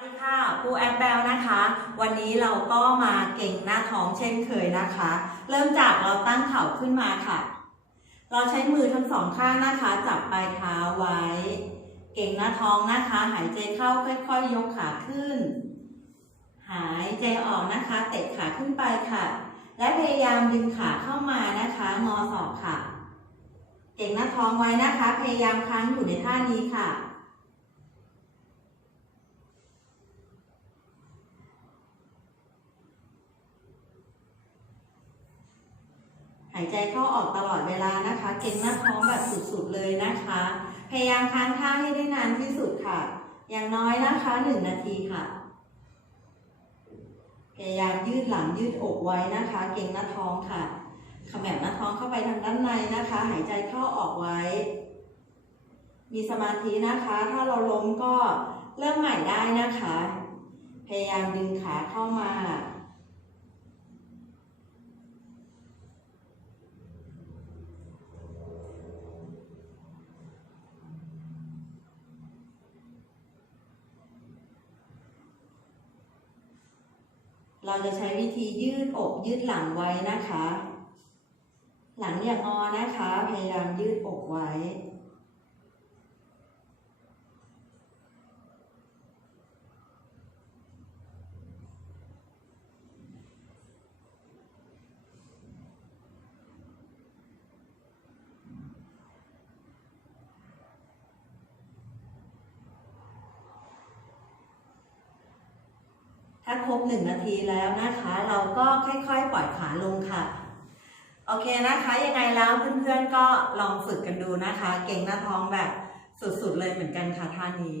สวัสดีค่ะปูแอปเบลนะคะ วันนี้เราก็มาเก่งหน้าท้องเช่นเคยนะคะ เริ่มจากเราตั้งเข่าขึ้นมาค่ะ เราใช้มือทั้งสองข้างนะคะ จับปลายเท้าไว้ เก่งหน้าท้องนะคะ หายใจเข้าค่อยๆ ยกขาขึ้น หายใจออกนะคะ เตะขาขึ้นไปค่ะ และพยายามดึงขาเข้ามานะคะงอศอกค่ะ เก่งหน้าท้องไว้นะคะ พยายามค้างอยู่ในท่านี้ค่ะายใจเข้าออกตลอดเวลานะคะ เก่งหน้าท้องแบบสุดๆเลยนะคะ พยายามค้างท่าให้ได้นานที่สุดค่ะ อย่างน้อยนะคะหนึ่งนาทีค่ะ พยายามยืดหลังยืดอกไว้นะคะ เก่งหน้าท้องค่ะขมบหน้าท้องเข้าไปทางด้านในนะคะ หายใจเข้าออกไว้ มีสมาธินะคะ ถ้าเราล้มก็เริ่มใหม่ได้นะคะ พยายามดึงขาเข้ามา เราจะใช้วิธียืดอกยืดหลังไว้นะคะ หลังอย่างงอนะคะ พยายามยืดอกไว้ ถ้าครบหนึ่งนาทีแล้วนะคะ เราก็ค่อยๆ ปล่อยขาลงค่ะ โอเคนะคะ ยังไงแล้วเพื่อนๆก็ลองฝึกกันดูนะคะ เก่งหน้าท้องแบบสุดๆเลยเหมือนกันค่ะท่านี้